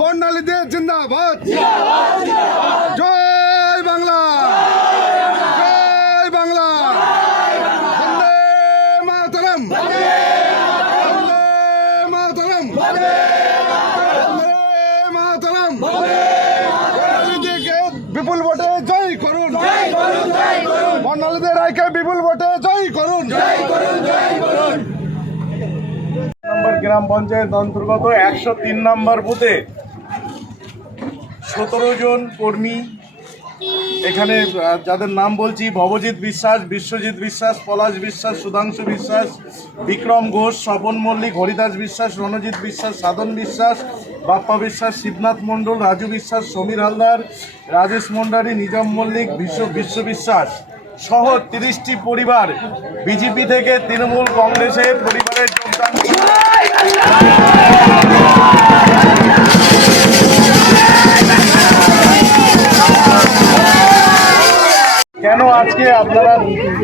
বর্ণালীদের জিন্দাবাদ, জয় বাংলা, জয় বাংলা, বন্দে মাতরম, বন্দে মাতরম, বন্দে মাতরম। বর্ণালীদেরকে বিপুল ভোটে জয় করুন, বর্ণালীদের রায়কে বিপুল ভোটে জয় করুন। গ্রাম পঞ্চায়েত অন্তর্গত 103 নম্বর বুথে 17 জন কর্মী, এখানে যাদের নাম বলছি: ভবজিৎ বিশ্বাস, বিশ্বজিৎ বিশ্বাস, পলাশ বিশ্বাস, সুধাংশু বিশ্বাস, বিক্রম ঘোষ, স্বপন মল্লিক, হরিদাস বিশ্বাস, রণজিৎ বিশ্বাস, সাধন বিশ্বাস, বাপ্পা বিশ্বাস, শিবনাথ মণ্ডল, রাজু বিশ্বাস, সমীর হালদার, রাজেশ মন্ডারি, নিজাম মল্লিক, বিশ্ব বিশ্বাস সহ 30টি পরিবার বিজেপি থেকে তৃণমূল কংগ্রেসের পরিবারের যোগদান। কেন আজকে আপনারা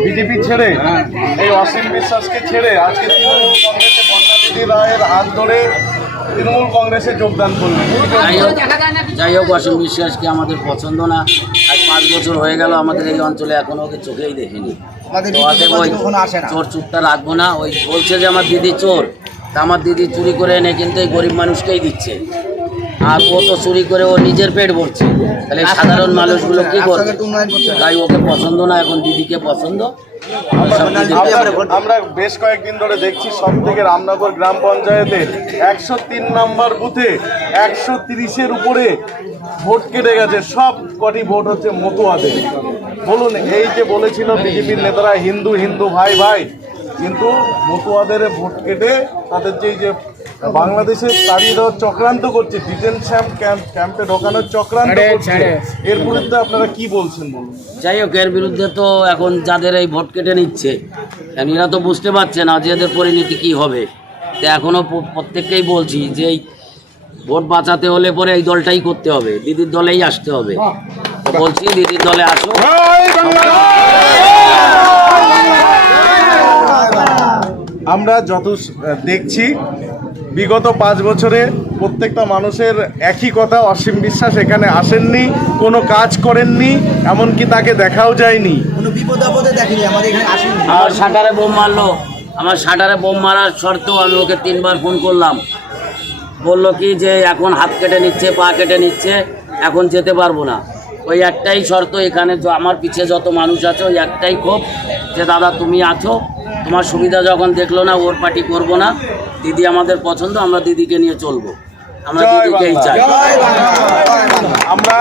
বিজেপি ছেড়ে, এই অসীম বিশ্বাসকে ছেড়ে আজকে তৃণমূল কংগ্রেসে বর্ণালী রায়ের হাত ধরে তৃণমূল কংগ্রেসে যোগদান করলেন? যাই হোক, অসীম বিশ্বাসকে আমাদের পছন্দ না। আজ 5 বছর হয়ে গেল আমাদের এই অঞ্চলে এখনো ওকে চোখেই দেখিনি। চোর চুপটা রাখবো না। ওই বলছে যে আমার দিদি চোর, তা আমার দিদি চুরি করে এনে কিন্তু এই গরিব মানুষকেই দিচ্ছে, আর ও তো চুরি করে ও নিজের পেট ভরছে। তাহলে সাধারণ মানুষগুলো কি করবে? তাই ওকে পছন্দ না, এখন দিদিকে পছন্দ। আমরা বেশ কয়েকদিন ধরে দেখছি সব থেকে রামনগর গ্রাম পঞ্চায়েতের 103 নম্বর বুথে 130-এর উপরে ভোট কেটে গেছে। সব কটি ভোট হচ্ছে মতুয়াদের। বলুন, এই যে বলেছিল বিজেপির নেতারা হিন্দু হিন্দু ভাই ভাই, কিন্তু মতুয়াদের ভোট কেটে তাদের যে বাংলাদেশে তাড়িয়ে দেওয়ার চক্রান্ত করছে, ডিটেনশন ক্যাম্পে ঢোকানোর চক্রান্ত করছে, এর বিরুদ্ধে আপনারা কি বলছেন বলুন? যাই হোক, এর বিরুদ্ধে তো এখন যাদের এই ভোট কেটে নিচ্ছে, এরা তো বুঝতে পারছে না যে এদের পরিণতি কী হবে। তো এখনও প্রত্যেককেই বলছি যে এই ভোট বাঁচাতে হলে পরে এই দলটাই করতে হবে, দিদির দলেই আসতে হবে। তো বলছি, দিদির দলে আসো। আমরা যত দেখছি বিগত 5 বছরে প্রত্যেকটা মানুষের একই কথা: অসীম বিশ্বাস এখানে আসেননি, কোনো কাজ করেননি, এমনকি তাকে দেখাও যায়নি, কোনো বিপদ আপদে দেখেনি, আমাদের এখানে আসেনি। আমার শাটারে বোম মারলো, আমার শাটারে বোম মারার শর্তেও আমি ওকে 3 বার ফোন করলাম। বললো কি যে এখন হাত কেটে নিচ্ছে, পা কেটে নিচ্ছে, এখন যেতে পারবো না। ওই একটাই শর্ত, এখানে আমার পিছে যত মানুষ আছে ওই একটাই ক্ষোভ যে দাদা তুমি আছো, তোমার সুবিধা যখন দেখলো না, ওর পার্টি করবো না, দিদি আমাদের পছন্দ, আমরা দিদিকে নিয়ে চলবো, আমরা দিদিকেই চাই। আমরা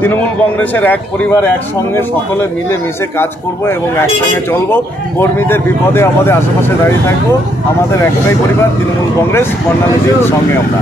তৃণমূল কংগ্রেসের এক পরিবার, একসঙ্গে সকলে মিলে মিশে কাজ করব এবং একসঙ্গে চলবো। কর্মীদের বিপদে আমাদের আশেপাশে দাঁড়িয়ে থাকবো। আমাদের একটাই পরিবার, তৃণমূল কংগ্রেস, বর্ণালীদের সঙ্গে আমরা।